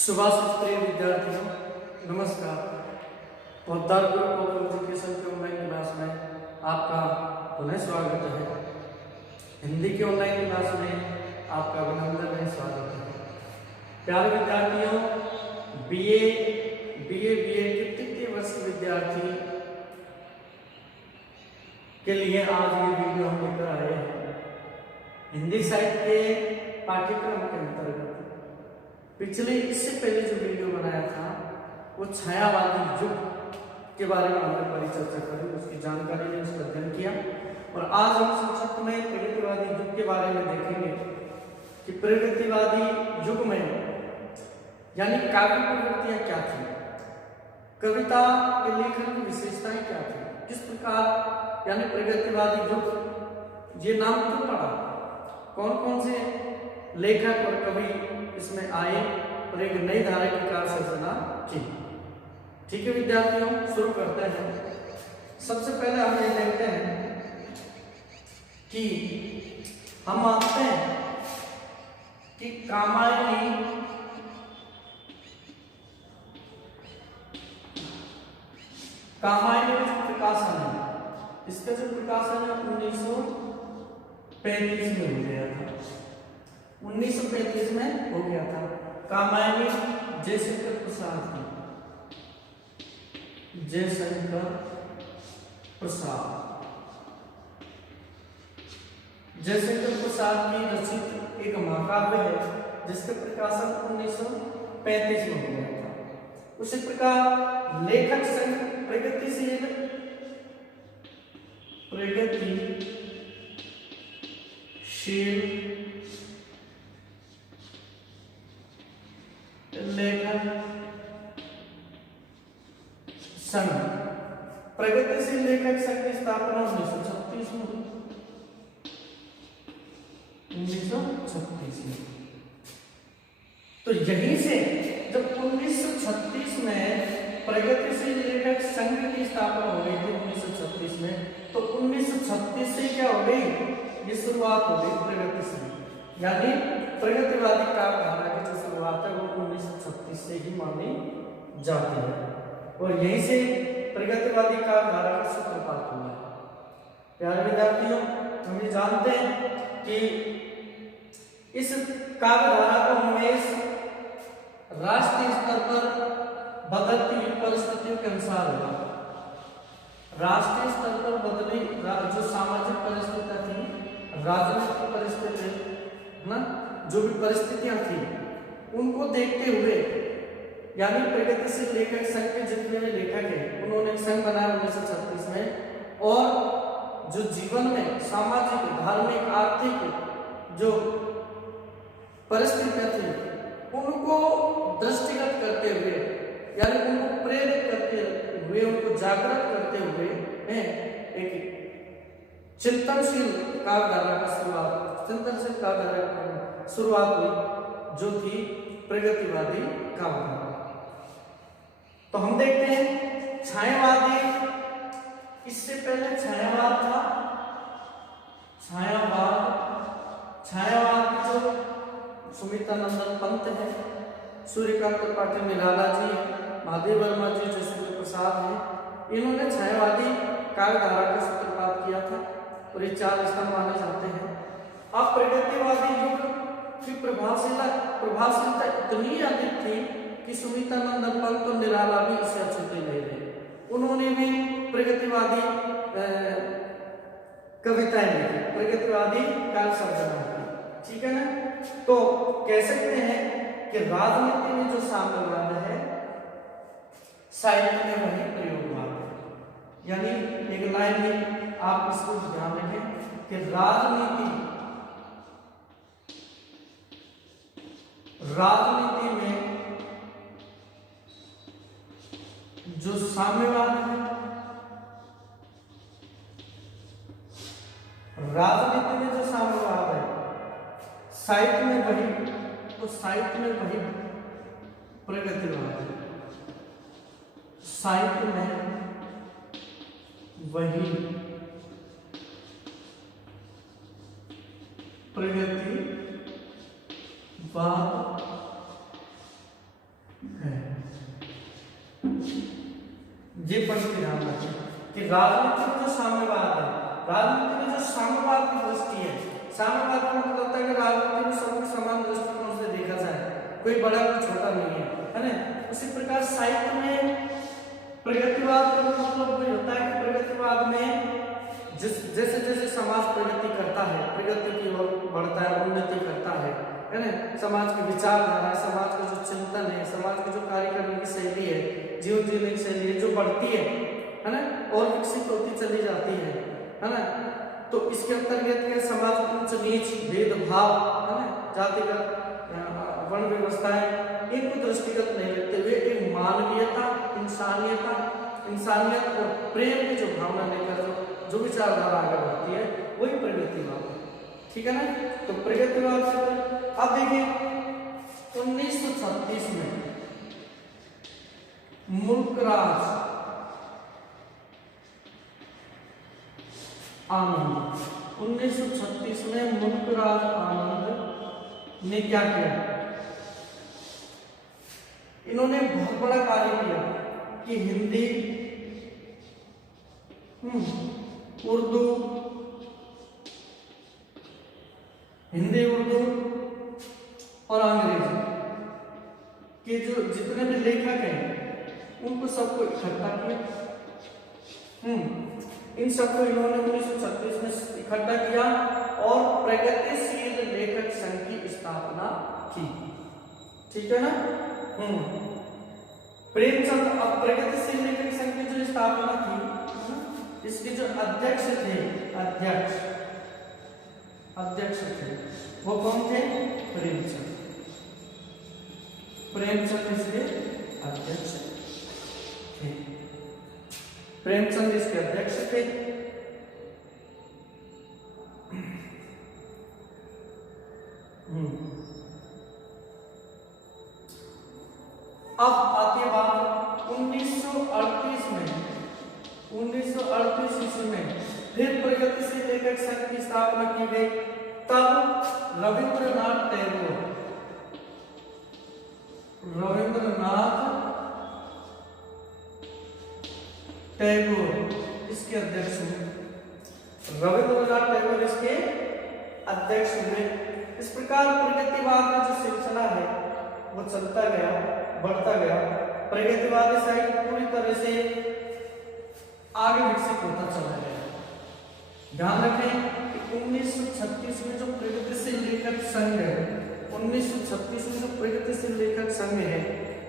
सुभाषित प्रिय विद्यार्थियों, नमस्कार। पौधार ग्रुप ऑफ एजुकेशन के ऑनलाइन क्लास में आपका पुनः स्वागत है। हिंदी के ऑनलाइन क्लास में आपका अभिनंदन है, स्वागत है। प्यारे विद्यार्थियों, बीए के तृतीय वर्ष के विद्यार्थी के लिए आज ये वीडियो हम लेकर आए हैं। हिंदी साहित्य के पाठ्यक्रम के अंतर्गत पिछले इससे पहले जो वीडियो बनाया था वो छायावादी युग के बारे में हमने परिचर्चा करी, उसकी जानकारी ने उसका अध्ययन किया। और आज हम संक्षिप्त में प्रगतिवादी युग के बारे में देखेंगे कि प्रगतिवादी युग में यानी काव्य प्रवृत्तियां क्या थी, कविता के लेखन की विशेषताएं क्या थी, किस प्रकार यानी प्रगतिवादी युग ये नाम क्यों पड़ा, कौन कौन से लेखक और कवि इसमें आए और एक नई धारा की कार्य सर्जना की। ठीक है विद्यार्थियों, शुरू करते हैं। सबसे पहले हम ये देखते हैं कि हम मानते हैं कि कामायनी का जो प्रकाशन है, इसका जो प्रकाशन है 1935 में हो गया था। 1935 में हो गया था। कामायनी जयशंकर प्रसाद की रचित एक महाकाव्य है जिसका प्रकाशन 1935 में हो गया था। उसी प्रकार लेखक संघ प्रगतिशील लेखक संघ प्रगतिशील लेखक संघ की स्थापना 1936 में। तो यहीं से जब 1936 में प्रगतिशील लेखक संघ की स्थापना हो गई थी 1936 में, तो 1936 से क्या हो गई, ये शुरुआत हो गई प्रगतिशील यानी प्रगतिवादी काव्यधारा की जो शुरुआत है वो 1936 से ही मानी जाती है। और यहीं से प्रगतिवादी काव्यधारा का सूत्रपात हुआ है। प्यारे विद्यार्थियों, हम ये जानते हैं कि इस काव्यधारा को हमेशा राष्ट्रीय स्तर पर बदलती हुई परिस्थितियों के अनुसार हुआ। राष्ट्रीय स्तर पर बदली जो सामाजिक परिस्थितियां थी, राजनीतिक परिस्थिति ना, जो भी परिस्थितियां थी उनको देखते हुए यानी प्रगतिशील लेखक संघ के जितने भी लेखक हैं उन्होंने संघ बनाया 1936 में। और जो जीवन में सामाजिक, धार्मिक, आर्थिक जो परिस्थितियां थी उनको दृष्टिगत करते हुए यानी उनको प्रेरित करते हुए, उनको जागृत करते हुए एक चिंतनशील काव्यधारा की शुरुआत हुई जो थी प्रगतिवादी काव्यधारा। तो हम देखते हैं छायावादी, इससे पहले छायावाद था। छायावाद जो सुमित्रानंदन पंत है, सूर्यकांत त्रिपाठी निराला जी, महादेव वर्मा जी, जयशंकर प्रसाद हैं, इन्होंने छायावादी काव्यधारा का सूत्रपात किया था और ये 4 स्तंभ माने जाते हैं। अब प्रगतिवादी युग की प्रभावशीलता इतनी अधिक थी कि सुमित्रानंदन पंत और निराला भी इसे अछूते नहीं रहे। उन्होंने भी प्रगतिवादी कविताएं लिखी, प्रगतिवादी काव्य सर्जना की। ठीक है ना। तो कह सकते हैं कि राजनीति में जो साम्यवाद है, साहित्य में वही प्रयोगवाद है। यानी एक लाइन में आप इसको ध्यान रखें कि राजनीति में जो साम्यवाद है, राजनीति में जो साम्यवाद है, साहित्य में वही, तो साहित्य में वही प्रगतिवाद है। साहित्य में वही प्रगतिवाद ये पंक्ति ध्यान रखें कि राजनीति में जो साम्यवाद है, राजनीति में जो साम्यवाद की दृष्टि है, साम्यवाद का मतलब होता है कि राजनीति में सबको समान दृष्टिकोण से देखा जाए, कोई बड़ा कोई छोटा नहीं है ना। उसी प्रकार साहित्य में प्रगतिवाद का मतलब वही होता है कि प्रगतिवाद में जैसे जैसे समाज प्रगति करता है, प्रगति की ओर बढ़ता है, उन्नति करता है ना, समाज की विचारधारा, समाज का जो चिंतन है, समाज की जो कार्य करने की शैली है, जीवन जीने की शैली है, जो बढ़ती है ना, और विकसित होती चली जाती है ना। तो इसके अंतर्गत क्या समाज उच्च नीच भेदभाव है ना, जातिगत वर्ण व्यवस्थाएं इनको दृष्टिगत नहीं रखते हुए एक मानवीयता, इंसानियत और प्रेम की जो भावना लेकर जो विचारधारा आगे बढ़ती है वही प्रगतिवाद है। ठीक है ना। तो प्रगतिवाद से अब देखिए 1936 में मुल्कराज आनंद, 1936 में मुल्कराज आनंद ने क्या किया, इन्होंने बहुत बड़ा कार्य किया कि हिंदी, उर्दू, और अंग्रेजी के जो जितने भी लेखक हैं उनको सबको इकट्ठा किया। इन सबको इन्होंने 1936 में इकट्ठा किया और प्रगतिशील लेखक संघ की स्थापना की। ठीक है ना। प्रेमचंद अब प्रगतिशील लेखक संघ की जो स्थापना थी, इसके जो अध्यक्ष थे, अध्यक्ष थे वो कौन थे, प्रेमचंद इसके अध्यक्ष थे, प्रेमचंद इसके अध्यक्ष थे। अब आती है बात 1938 ईस्वी में फिर प्रगतिशील लेखक संघ की स्थापना की गई। तब रविंद्रनाथ टैगोर इसके अध्यक्ष हुए, रविंद्रनाथ टैगोर इसके अध्यक्ष हुए। इस प्रकार प्रगतिवाद का जो सिलसिला है वो चलता गया, बढ़ता गया। प्रगतिवादी साहित्य पूरी तरह से आगे विकसित होता चला गया। ध्यान रखें कि 1936 में जो प्रगतिशील लेखक संघ है, 1936 में जो प्रगतिशील लेखक संघ है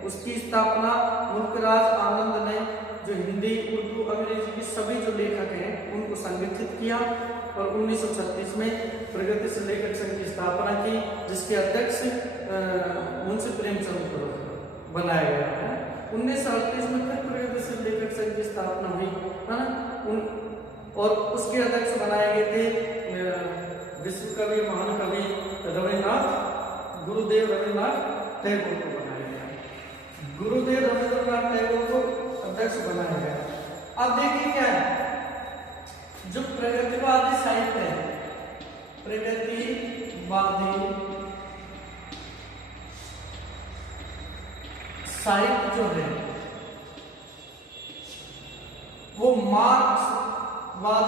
उसकी स्थापना मुल्कराज आनंद ने जो हिंदी, उर्दू, अंग्रेजी की सभी जो लेखक हैं उनको संगठित किया और 1936 में प्रगतिशील लेखक संघ की स्थापना की, जिसके अध्यक्ष मुंशी प्रेमचंद को बनाया गया है। 1938 में फिर प्रगतिशील लेखक संघ की स्थापना हुई है ना, और उसके अध्यक्ष बनाए गए थे विश्व कवि, महान कवि गुरुदेव रविन्द्रनाथ टैगोर को बनाया गया। गुरुदेव रविन्द्रनाथ टैगोर को अध्यक्ष बनाया गया। अब देखिए क्या है, जो प्रगतिवादी साहित्य है, प्रगतिवादी साहित्य जो है वो मार्क्सवाद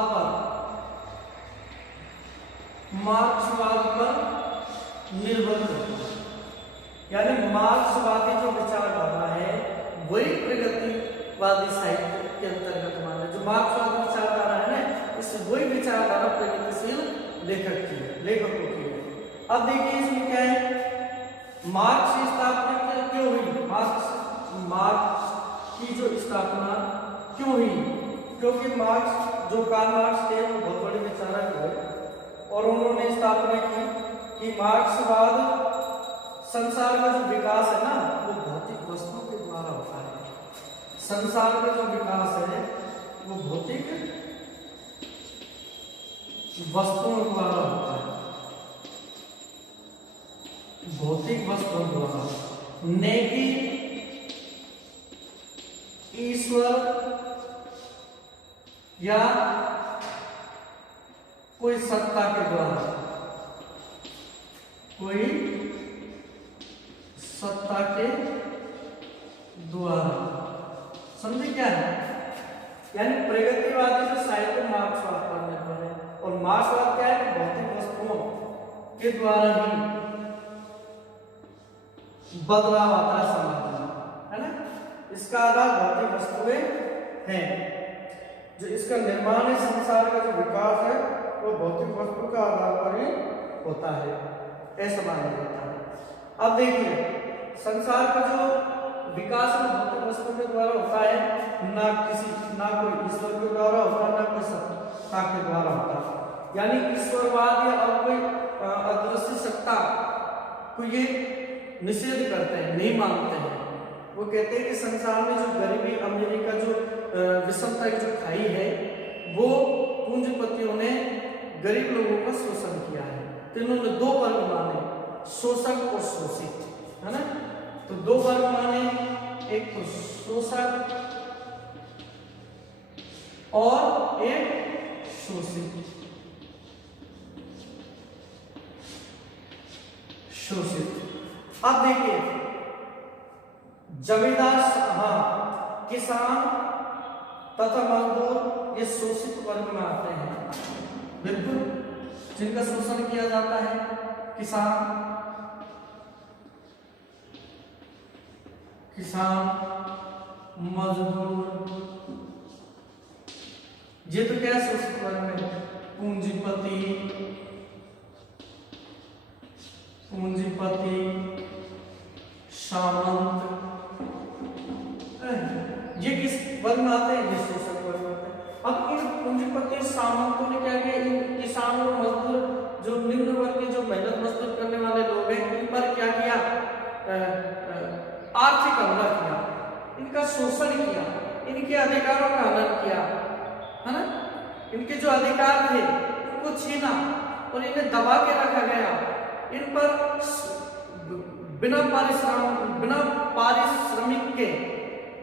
पर निर्भर करता है। यानी मार्क्सवादी जो विचारधारा है वही प्रगतिवादी साहित्य के अंतर्गत माना। जो मार्क्सवादी विचारधारा है ना, इस वही विचारधारा प्रगतिशील लेखकों की है। अब देखिए इसमें क्या है, मार्क्स की स्थापना क्यों हुई, मार्क्स की जो स्थापना क्यों हुई, क्योंकि मार्क्स जो कार्ल मार्क्स थे वो बहुत बड़े विचारक हुए और उन्होंने स्थापना की कि मार्क्सवाद संसार का जो विकास है ना वो भौतिक वस्तुओं के द्वारा होता है। संसार का जो विकास है वो भौतिक वस्तुओं द्वारा होता है, भौतिक वस्तुओं द्वारा, न कि ईश्वर या कोई सत्ता के द्वारा, कोई सत्ता के द्वारा। समझे क्या है, यानी प्रगतिवादी जो साहित्य मार्क्सवाद पर निर्भर है, और मार्क्सवाद क्या है? भौतिक वस्तुओं के द्वारा ही बदलाव आता है समाज में, है ना? इसका आधार भौतिक वस्तुएं हैं। जो इसका निर्माण है, संसार का जो विकास है वो भौतिक वस्तु का आधार पर ही होता है, ऐसा माना जाता है। अब देखिए, संसार का जो विकास है भौतिक वस्तु के द्वारा होता है, ना कोई ईश्वर के द्वारा होता है, ना कोई सत्ता के द्वारा होता है। यानी ईश्वरवाद या और कोई अदृश्य सत्ता को ये निषेध करते हैं, नहीं मानते हैं। वो कहते हैं कि संसार में जो गरीबी अमीरी का जो विषमता की जो खाई है, वो पूंजीपतियों ने गरीब लोगों का शोषण किया है। तो इन्होंने दो वर्ग माने, शोषक और शोषित, है ना? तो दो वर्ग माने, एक तो शोषक और एक शोषित। अब देखिए, जमींदार, हाँ, किसान तथा मजदूर ये शोषित वर्ग में आते हैं, बिल्कुल, जिनका शोषण किया जाता है। किसान मजदूर, ये तो क्या शोषित वर्ग में? पूंजीपति, सामंत, ये किस वर्ग में आते हैं? ये शोषक वर्ग में आते हैं। अब इन पूंजीपति सामंतों ने क्या किया? इन किसानों और मजदूर, जो निम्न वर्ग के जो मेहनत मजदूर करने वाले लोग हैं, इन पर क्या किया? आर्थिक हमला किया, इनका शोषण किया, इनके अधिकारों का हनन किया, है ना? इनके जो अधिकार थे उनको छीना और इन्हें दबा के रखा गया। इन पर बिना पारिश्रमिक के,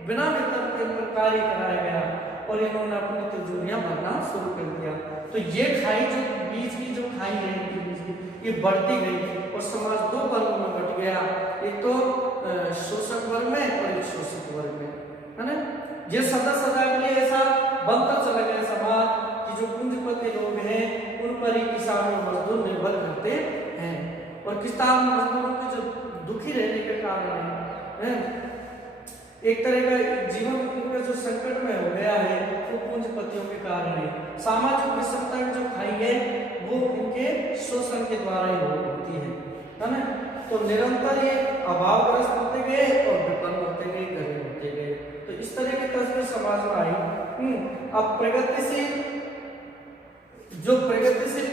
बिना वेतन के इन पर कार्य कराया गया और इन्होंने अपनी तिजोरियां भरना शुरू कर दिया। तो ये खाई, जो बीच की जो खाई है इनके बीच की, ये बढ़ती गई और समाज दो वर्गों में बट गया, एक तो शोषक वर्ग में और एक शोषित वर्ग में, है ना? ये सदा के लिए ऐसा बनता चला गया समाज कि जो पूंजीपति लोग हैं उन पर ही किसान और मजदूर निर्भर करते हैं, और किसान मजदूरों के जो दुखी रहने के कारण है, एक तरह का जीवन उनका जो संकट में हो गया है, वो पूंजीपतियों के कारण है। सामाजिक विषमता की जो खाई है वो इनके शोषण के द्वारा ही होती है ना? तो निरंतर ये अभावग्रस्त होते गए और विपन्न होते गए, गरीब होते गए। तो इस तरह की तस्वीर समाज में आई। अब प्रगतिशील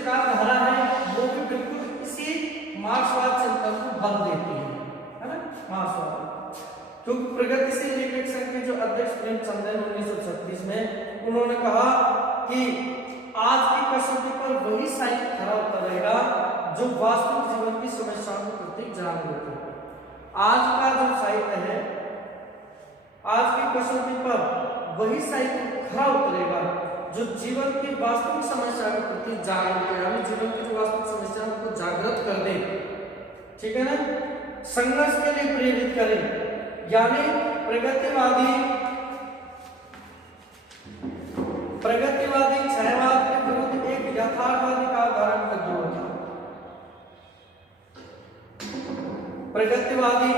का धारा है वो भी बिल्कुल इसी मार्क्सवाद चिंतन को बल देती है ना? मार्क्सवाद, क्योंकि प्रगतिशील लेखक संघ के जो अध्यक्ष प्रेमचंद हैं 1936 में, उन्होंने कहा कि आज की कसौटी पर वही साहित्य खरा उतरेगा जो वास्तविक जीवन की समस्याओं के प्रति जागरूक है। आज का जो साहित्य है, आज की कसौटी पर वही साहित्य खरा उतरेगा जो जीवन की वास्तविक समस्या के प्रति जागरूक है, यानी जीवन की जो वास्तविक समस्याओं को जागृत कर दे, ठीक है ना? संघर्ष के लिए प्रेरित करे, यानी प्रगतिवादी छायावाद के विरुद्ध एक यथार्थवादी का धारण का विरोध था। प्रगतिवादी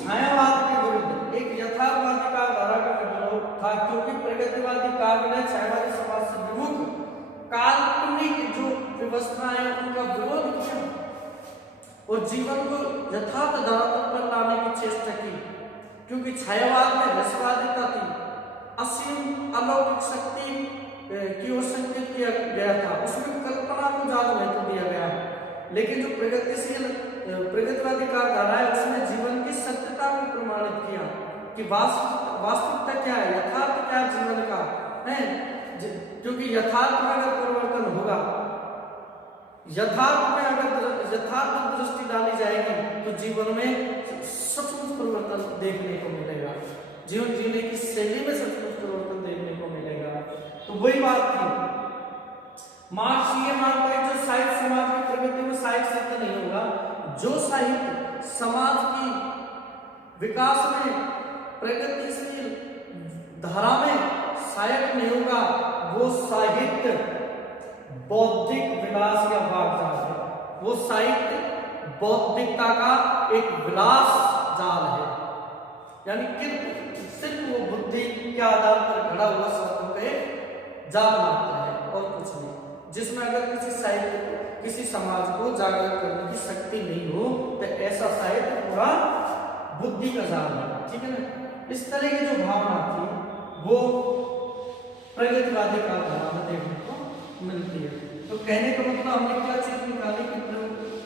छायावाद के विरुद्ध एक यथार्थवादी का धारा का विरोध था, क्योंकि प्रगतिवादी काव्य ने छायावादी समाज से विमुख काल्पनिक जो व्यवस्थाएं उनका विरोध किया और जीवन को यथार्थ धरातल पर लाने की चेष्टा की, क्योंकि छायावाद में रसवादिता थी, असीम अलौकिक शक्ति की ओर संकेत किया गया था, उसमें कल्पना को ज्यादा महत्व दिया गया। लेकिन जो प्रगतिवादी का धारा है उसने जीवन की सत्यता को प्रमाणित किया कि वास्तविकता क्या है, यथार्थ क्या जीवन का है, क्योंकि यथार्थ में अगर परिवर्तन होगा, यथार्थ में अगर यथार्थ दृष्टि डाली जाएगी तो जीवन में सचमुच परिवर्तन देखने को मिलेगा, जीवन जीने की शैली में सचमुच परिवर्तन देखने को मिलेगा। तो वही बात थी। मार्क्स ये मानता है जो साहित्य समाज की प्रगति में साहित्य सिद्ध नहीं होगा, जो साहित्य समाज की विकास में प्रगतिशील धारा में सहायक नहीं होगा वो साहित्य बौद्धिक विलास या वाग्जाल है। वो साहित्य बौद्धिकता का एक विलास जाल है, यानी कि सिर्फ वो बुद्धि के आधार पर खड़ा हुआ शब्दों के जाल मात्र है और कुछ नहीं, जिसमें अगर किसी साहित्य को, किसी समाज को जागृत करने की शक्ति नहीं हो तो ऐसा साहित्य पूरा बुद्धि का जाल है। ठीक है ना। इस तरह की जो भावना थी वो प्रगतिवादी कालधारा में देखने को मिलती है। तो कहने का मतलब हमने क्या चीज निकाली कि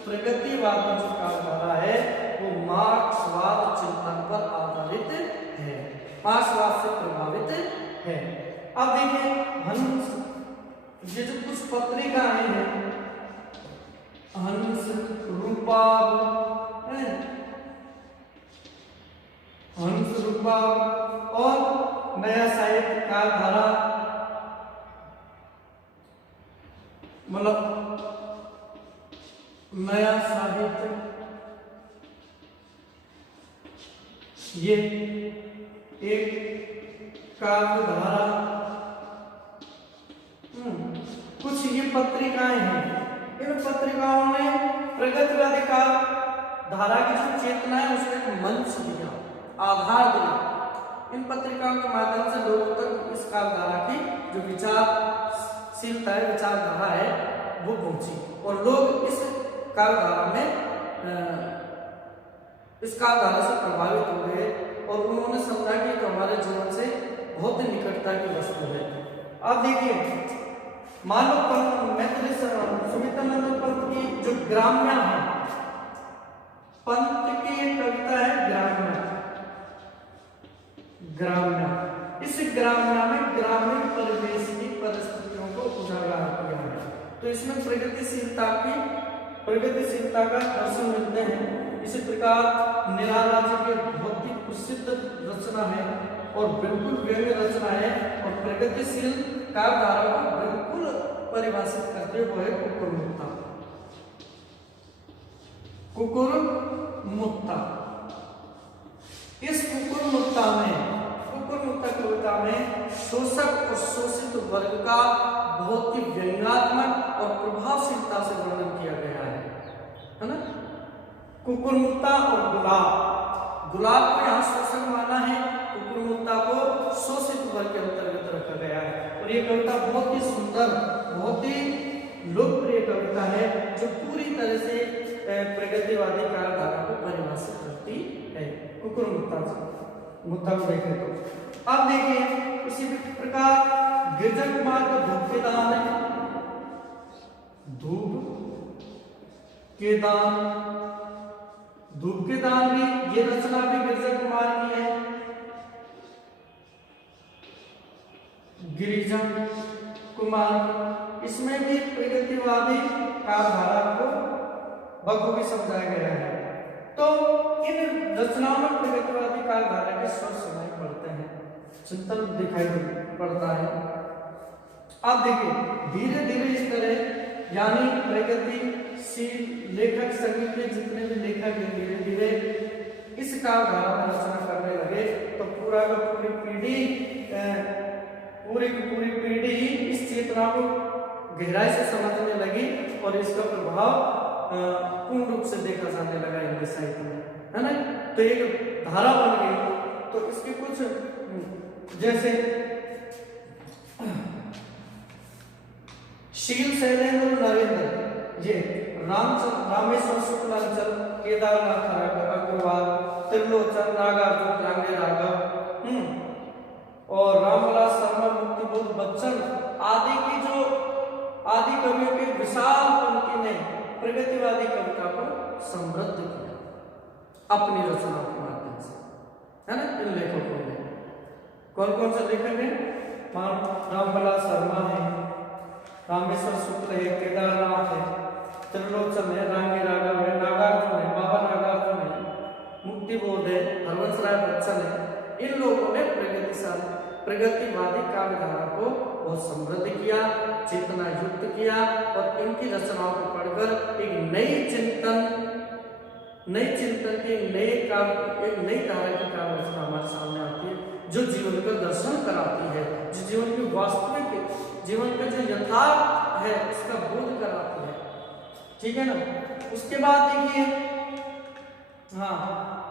प्रगतिवादी जो कालधारा है वो मार्क्सवाद चिंतन पर आधारित है, मार्क्सवाद से प्रभावित है। अब देखिए हंस, ये जो कुछ पत्रिकाएं हैं, हंस, रूपाब, हंस, रूपाब और नया साहित्य कालधारा, मतलब नया साहित्य, ये एक कालधारा, कुछ ये पत्रिकाएं हैं। इन पत्रिकाओं ने प्रगतिवादी काल धारा की जो चेतना है उसको एक मंच दिया, आधार दिया। इन पत्रिकाओं के माध्यम से लोगों तक इस कालधारा की जो विचारशीलता है, विचारधारा है, वो पहुंची और लोग इस कालधारा में इस कालधारा से प्रभावित हो गए और उन्होंने समझा कि तो हमारे जीवन से बहुत निकटता की वस्तु है। अब देखिए मान लो सुमित्रानंद पंत की जो ग्राम्या है, पंत की एक कविता है ग्राम्या, ग्राम्या। इस ग्राम्या में ग्रामीण परिवेश की परिस्थितियों को उजागर किया है। तो इसमें प्रगतिशीलता का दर्शन मिलते हैं। इसी प्रकार निराला जी के बहुत ही प्रसिद्ध रचना है और बिल्कुल व्यंग्य रचना है और प्रगतिशील कालधारा को बिल्कुल परिभाषित करते हुए कुकुरमुत्ता। कुकुरमुत्ता, इस कुकुरमुत्ता कविता में शोषक और शोषित वर्ग का बहुत ही व्यंग्यात्मक और प्रभावशीलता से वर्णन किया गया है ना। कुकुरमुत्ता और गुलाब, गुलाब को यहाँ शोषक माना है, कुकुरमुत्ता को शोषित वर्ग के अंतर्गत रखा गया है। और ये कविता बहुत ही सुंदर, बहुत ही लोकप्रिय कविता है जो पूरी तरह से प्रगतिवादी कालधारा को परिभाषित करती है। कुकुरमुत्ता को देखें तो अब देखिए इसी प्रकार गिरजा कुमार का धूप के दान है, धूप के दान, धूप के दान भी ये रचना भी गिरजा कुमार की है। गिरिजा कुमार, इसमें भी प्रगतिवादी कालधारा को बखूबी समझाया गया है। तो इन रचनाओं में प्रगतिवादी कालधारा के स्वर सुनाई पड़ते हैं, चिंतन दिखाई पड़ता है। अब देखिए धीरे धीरे इस तरह यानी प्रगतिशील लेखक संगीत के जितने भी लेखक हैं धीरे धीरे इस कालधारा में रचना करने लगे। तो पूरा का पूरी पीढ़ी इस चेतना को गहराई से समझने लगी और इसका प्रभाव पूर्ण रूप से देखा जाने लगा हिंदी साहित्य में, है ना। तो एक धारा बन गई। तो इसके कुछ जैसे शील शैलेंद्र नरेंद्र, ये रामेश्वर शुक्लांचल, केदारनाथ अग्रवाल, त्रिलोचन, नागार्जुन, रांगे राघव और रामविलास शर्मा, मुक्तिबोध बच्चन आदि कवियों के विशाल पंक्ति ने प्रगतिवादी कविता को समृद्ध किया अपनी रचना के माध्यम से, है ना। इन लेखकों ने कौन कौन से लेखक हैं? रामविलास शर्मा है, रामेश्वर शुक्ल है, केदारनाथ है, त्रिलोचन है, रांगे राघव है, नागार्जुन है, बाबा नागार्जुन है, मुक्तिबोध है, हरवंश राय बच्चन है। इन लोगों ने प्रगतिवादी काव्यधारा को बहुत समृद्ध किया, चेतना युक्त किया और इनकी रचनाओं को पढ़कर एक नई चिंतन की एक नई धारा की काव्य रचना हमारे सामने आती है जो जीवन का दर्शन कराती है, जो जीवन की वास्तविक जीवन का जो यथार्थ है उसका बोध कराती है। ठीक है ना। उसके बाद देखिए, हाँ,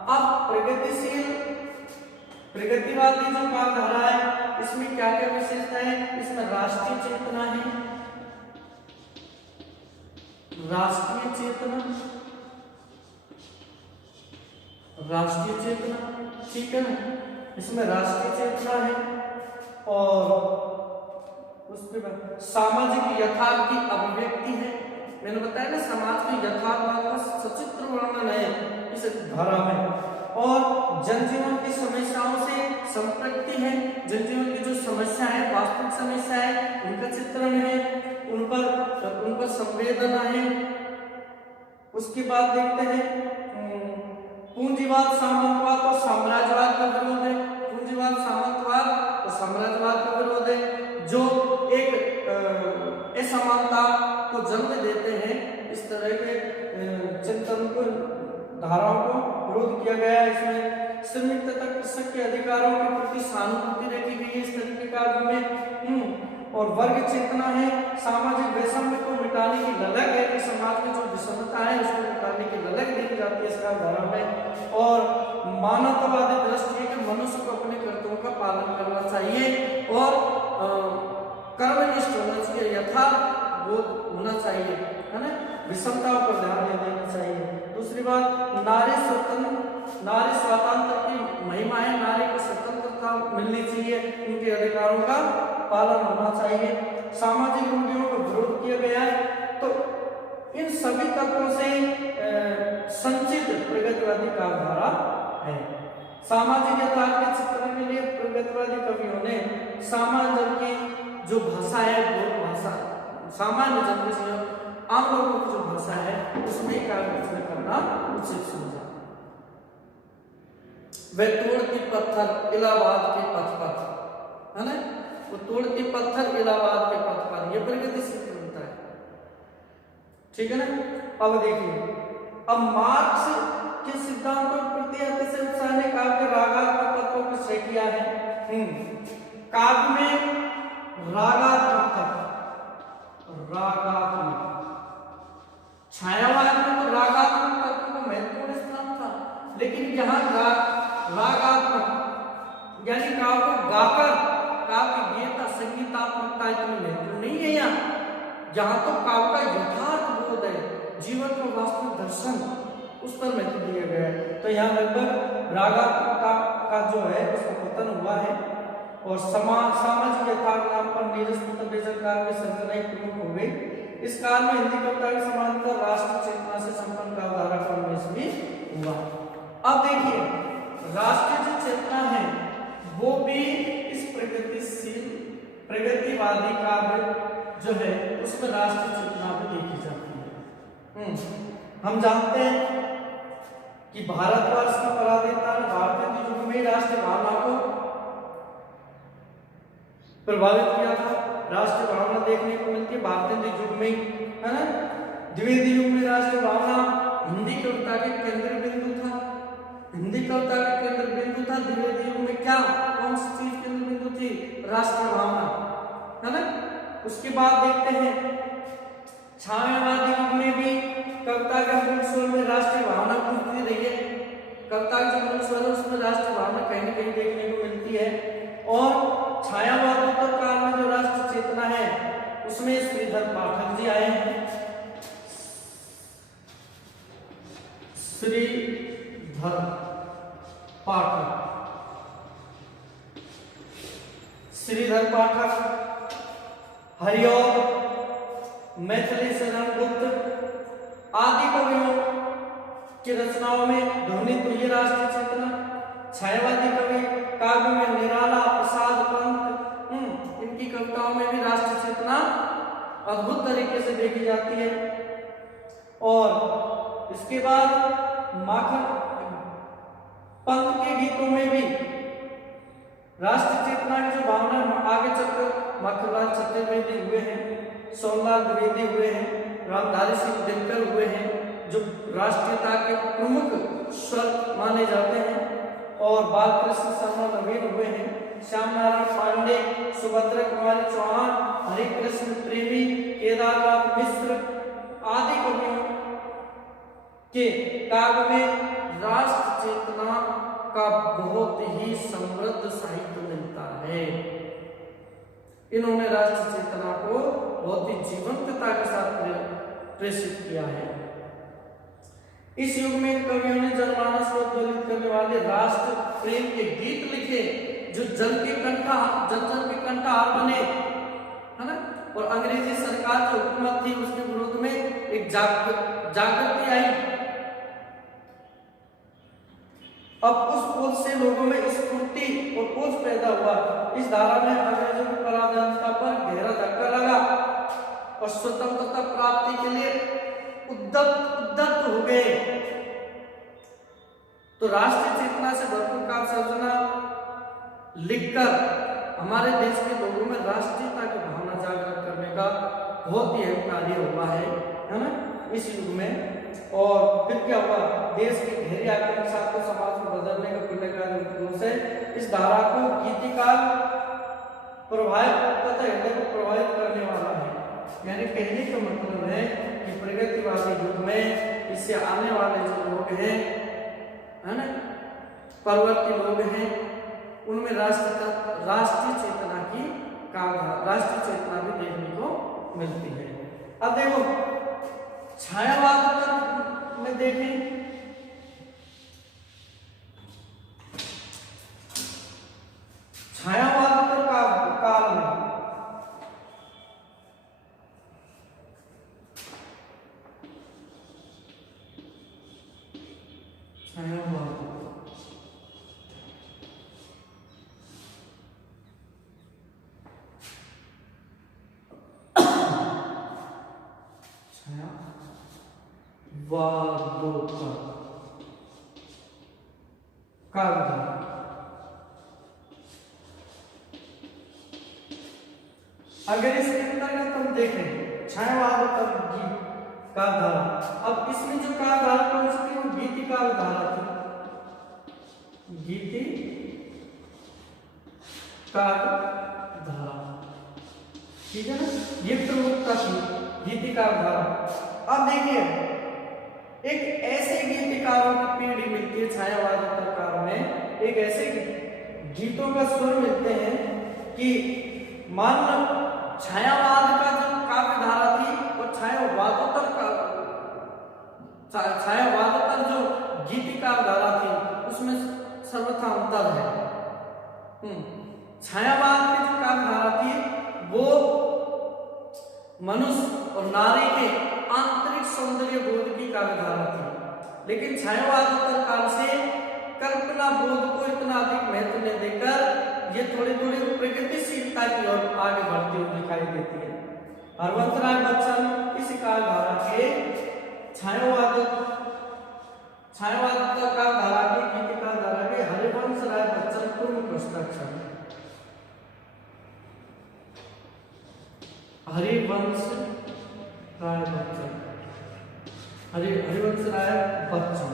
अब प्रगतिवादी जो काव्यधारा है इसमें क्या क्या विशेषता है? इसमें राष्ट्रीय चेतना है, राष्ट्रीय चेतना, ठीक है ना, इसमें राष्ट्रीय चेतना है। और उसके बाद सामाजिक यथार्थ की अभिव्यक्ति है। मैंने बताया ना, समाज के यथार्थ का सचित्र वर्णन है इस धारा में। और जनजीवन की समस्याओं से संपृक्ति है, जनजीवन की जो समस्या है, वास्तविक समस्या है, उनका चित्रण है, उन पर संवेदना है। उसके बाद देखते हैं पूंजीवाद, सामंतवाद और साम्राज्यवाद का विरोध है। पूंजीवाद, सामंतवाद और साम्राज्यवाद का विरोध है, जो एक असमानता को जन्म देते हैं। इस तरह के चिंतन को, धाराओं को विरोध किया गया है। इसमें श्रमिक तथा कृषक के अधिकारों के प्रति सहानुभूति रखी गई है इस तरीके कार्य में। और वर्ग चेतना है, सामाजिक वैषम्य को मिटाने की ललक है कि समाज में जो विषमता है उसको मिटाने की ललक देखी जाती है इस धारा में। और मानवतावादी दृष्टि है कि मनुष्य को अपने कर्तव्यों का पालन करना चाहिए और कर्मनिष्ठ होना चाहिए, यथार्थ बोध होना चाहिए, है ना, विषमताओं पर ध्यान नहीं देना चाहिए। दूसरी बात, नारी स्वातंत्र की महिमा है, नारी को स्वतंत्रता मिलनी चाहिए, उनके अधिकारों का पालन होना चाहिए। सामाजिक रूढ़ियों का विरोध किया गया है। तो इन सभी तत्वों से संचित प्रगतिवादी काव्यधारा है। सामाजिक यथार्थ के चित्रण के लिए प्रगतिवादी कवियों ने सामान्य जन की जो भाषा है, वो भाषा सामान्य जन की, आम लोगों की जो भाषा है उसमें काव्य रचना करना उचित समझा। वे तोड़ती पत्थर इलाहाबाद के पथ, है ना, वो तोड़ती पत्थर इलाहाबाद के पथ, ये प्रगतिशील बनता है। ठीक है ना। अब देखिए, अब मार्क्स के सिद्धांतों के प्रति अतिशय उत्साह ने काव्य के रागात्मक तत्वों को क्षय किया है। काव्य में रागात्मक, छायावाद में तो रागात्मक तत्व को महत्वपूर्ण स्थान था, लेकिन यहाँ रागात्मक यानी काव्य को गाकर काव्य गीता संगीतात्मकता इतनी महत्वपूर्ण नहीं है। यहाँ तो काव्य का यथार्थ बोध है, जीवन का वास्तविक दर्शन, उस पर महत्व दिया गया है। तो यहाँ लगभग रागात्मक का जो है उसका पतन हुआ है। और सामाजिक यथार्थ नाम पर नीरज बेजक काव्य सर्जना ही प्रमुख हो गई। इस काल में हिंदी कविता के समांतर राष्ट्र चेतना से संपन्न काव्यधारा का उन्मेष भी हुआ। अब देखिए, राष्ट्रीय जो चेतना है वो भी इस प्रगतिवादी काव्य जो है उसमें राष्ट्रीय चेतना भी देखी जाती है। हम जानते हैं कि भारतवर्ष की पराधीनता ने भारतीय युग में राष्ट्रीय भावना को प्रभावित किया था। राष्ट्रीय भावना देखने को मिलती है भारतीय युग में, है ना। द्विवेदी युग में राष्ट्रीय भावना हिंदी कविता के केंद्र बिंदु था, हिंदी कविता का केंद्र बिंदु था। द्विवेदी युग में क्या, कौन सी चीज केंद्र बिंदु थी? राष्ट्रीय भावना, है ना। उसके बाद देखते हैं छायावादी युग में भी कविता के मूल स्वर में राष्ट्रीय भावना गूंजती रही है। कविता के जो मूल स्वर है उसमें राष्ट्रीय भावना कहीं न कहीं देखने को मिलती है। और छायावादोत्तर काल में जो राष्ट्र चेतना है उसमें श्रीधर पाठक जी आए हैं। श्रीधर पाठक, हरिऔध, मैथिली शरण गुप्त आदि कवियों की रचनाओं में ध्वनित हुई राष्ट्रीय चेतना। छायावादी कवि काव्य में निराला, प्रसाद पंत, इनकी कविताओं में भी राष्ट्रीय चेतना अद्भुत तरीके से देखी जाती है। और इसके बाद माखन पंत के गीतों में भी राष्ट्रीय चेतना की जो भावना आगे चलकर माखनलाल चतुर्वेदी हुए हैं, सोमलाल द्विवेदी हुए हैं, रामधारी सिंह दिनकर हुए हैं, जो राष्ट्रीयता के प्रमुख स्वर माने जाते हैं। और बालकृष्ण शर्मा नवीन हुए हैं, श्याम नारायण पांडे, सुभद्रा कुमारी चौहान, हरिकृष्ण प्रेमी, केदारनाथ मिश्र आदि कवियों के काव्य में राष्ट्र चेतना का बहुत ही समृद्ध साहित्य मिलता है। इन्होंने राष्ट्र चेतना को बहुत ही जीवंतता के साथ प्रेषित किया है। इस युग में कवियों ने जनमानस को उद्वेलित करने वाले राष्ट्र प्रेम के गीत लिखे जो जन के कंठहार बने, है ना। और अंग्रेजी सरकार जो हुकूमत थी उसके विरोध में एक जागृति आई। अब उस पोध से लोगों में स्फूर्ति और पोष पैदा हुआ। इस धारा में अंग्रेजों की पराधीनता पर गहरा धक्का लगा और स्वतंत्रता प्राप्ति के लिए उद्यत हो गए। तो राष्ट्रीय चेतना से भरपूर काव्य सर्जना लिखकर हमारे देश के लोगों में राष्ट्रीयता की भावना जागृत करने का बहुत ही अहम कार्य हुआ है ना, इस युग में। और फिर क्या हुआ, देश की गहरी आकांक्षा को समाज में बदलने का पुण्यकारी उपयोग से इस धारा को गीतिकार प्रभावित तथा हृदय को प्रभावित करने वाला है। यानी कहने का मतलब है कि प्रगतिवादी युग में इससे आने वाले जो लोग हैं, है ना, परवर्ती लोग हैं, उनमें राष्ट्रीय चेतना की राष्ट्रीय चेतना भी देखने को मिलती है। अब देखो छायावाद में देखें, छायावाद का काल में अगर इसके अंतर्गत हम देखें छायावाद का धारा, अब इसमें जो का धारा कौन सी थी, वो गीतिकार धारा थी, गीतिकार धारा, ठीक है ना, ये प्रमुखता थी गीतिकार धारा। अब देखिए एक ऐसे गीतिकारों की पीढ़ी मिलती है छायावाद प्रकार में, एक ऐसे गीतों का स्वर मिलते हैं कि मान लो छायावाद का जो काव्य धारा थी और छायावादोत्तर जो गीतिकार धारा थी उसमें सर्वथा अंतर है। छायावाद की जो काव्य धारा थी वो मनुष्य और नारी के आंतरिक सौंदर्य बोध की काव्य धारा थी, लेकिन छायावादोत्तर काल से कल्पना बोध को इतना अधिक महत्व न देकर ये थोड़ी थोड़ी प्रगतिशीलता की ओर आगे बढ़ती हुई दिखाई देती है। हरवंश राय बच्चन इस काल धारा के छायावाद का धारा के गीतिकार धारा के हरिवंश राय बच्चन प्रमुख हस्ताक्षर। हरिवंश राय बच्चन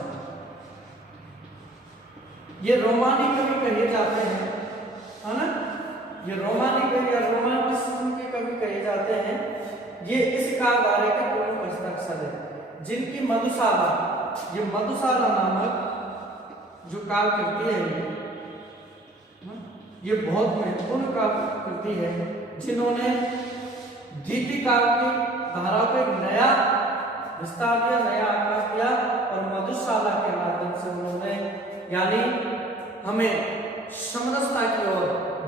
ये रोमानी कवि कहे जाते हैं, है ना, ये रोमानी कवि या रोमांटिसिज्म के कवि कहे जाते हैं। ये इस काल धारे के प्रमुख हस्ताक्षर है, जिनकी मधुशाला नामक जो काव्य कृति है ये बहुत महत्वपूर्ण काव्य कृति है, जिन्होंने गीतिकार की धारा को एक नया विस्तार दिया, नया आकार दिया और मधुशाला के माध्यम से उन्होंने यानी हमें समरसता की ओर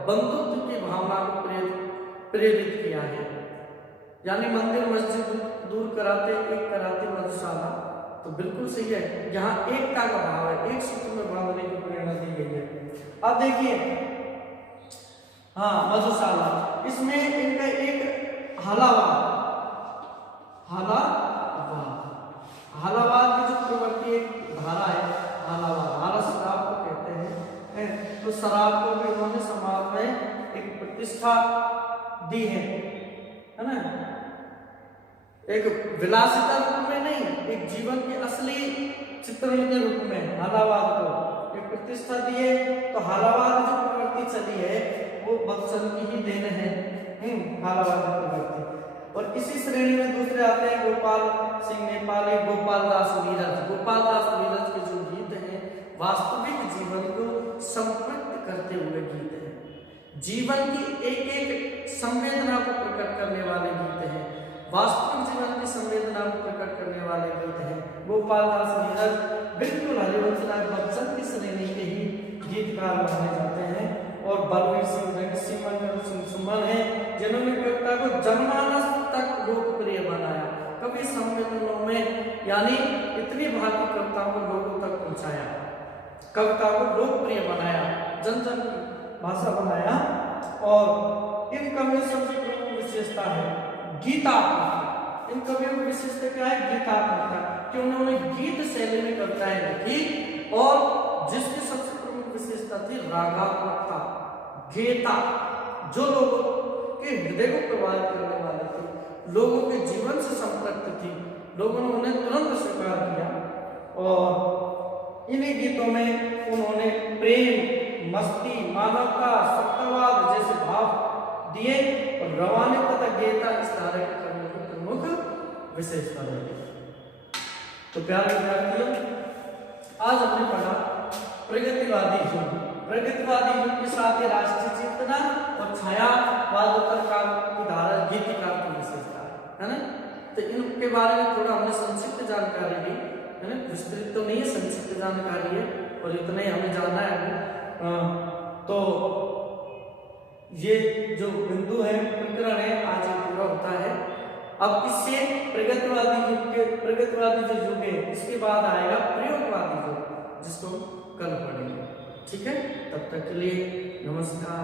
बंधुत्व की भावना को प्रेरित किया है। यानी मंदिर मस्जिद दूर कराते एक कराते मधुशाला, तो बिल्कुल सही है, यहाँ एकता का भाव है, एक सूत्र में बांधने की प्रेरणा दी गई है। अब देखिए हाँ मधुशाला, इसमें इनका एक हालावाद की जो प्रवृत्ति एक धारा है, हालावाद शराब को कहते हैं, तो शराब को भी उन्होंने समाज में एक प्रतिष्ठा दी है ना, एक विलासिता रूप में नहीं, एक जीवन के असली चित्रण के रूप में हालावाद को एक प्रतिष्ठा दी है। तो हालावाद जो प्रवृत्ति चली है वो बच्चन की ही देन है, हालावाद प्रवृत्ति। और इसी श्रेणी में दूसरे आते हैं गोपाल सिंह नेपाली, गोपाल दास नीरज। गोपाल दास नीरज के जो गीत हैं वास्तविक जीवन को संपृक्त करते हुए गीत हैं, जीवन की एक एक संवेदना को प्रकट करने वाले गीत हैं, वास्तविक जीवन की संवेदना को प्रकट करने वाले गीत हैं। गोपाल दास नीरज बिल्कुल हरिवंश राय बच्चन की श्रेणी के ही गीतकार माने जाते हैं। और बलवीर सिंह सिंह सुमन है जिन्होंने कविता को जनमानस तक लोकप्रिय बनाया, कवि सम्मेलनों में यानी इतनी भांति कविताओं को लोगों तक पहुंचाया, कविता को लोकप्रिय बनाया, जन जन की भाषा बनाया। और इन कवियों की सबसे प्रमुख विशेषता है गीतात्मकता। इन कवियों की विशेषता क्या है? गीतात्मकता, कि उन्होंने गीत शैली में कविताएं लिखी और जिसकी सबसे प्रमुख विशेषता थी रागात्मकता, गीता, जो लोगों के हृदय को प्रभावित करने वाले थे, लोगों के जीवन से संपृक्त थी, लोगों ने उन्हें तुरंत स्वीकार किया। और इन्हीं गीतों में उन्होंने प्रेम, मस्ती, मानवता, सत्यवाद जैसे भाव दिए और रवाने तथा गीता इस तरह के कवियों की प्रमुख विशेषता रही। तो प्यारे विद्यार्थियों, आज हमने पढ़ा प्रगतिवादी युग। प्रगतिवादी युग के साथ ही राष्ट्रीय चेतना और छायावादोत्तर काल की धारा गीतिकार की विशेषता है ना। तो इनके बारे में थोड़ा हमने संक्षिप्त जानकारी दी है ना, विस्तृत तो नहीं है, संक्षिप्त जानकारी है और इतना ही हमें जानना है। तो ये जो बिंदु है, प्रकरण है, आज पूरा होता है। अब इससे प्रगतिवादी जो युग है इसके बाद आएगा प्रयोगवादी युग, जिसको कल पढ़ेंगे। ठीक है, तब तक के लिए नमस्कार।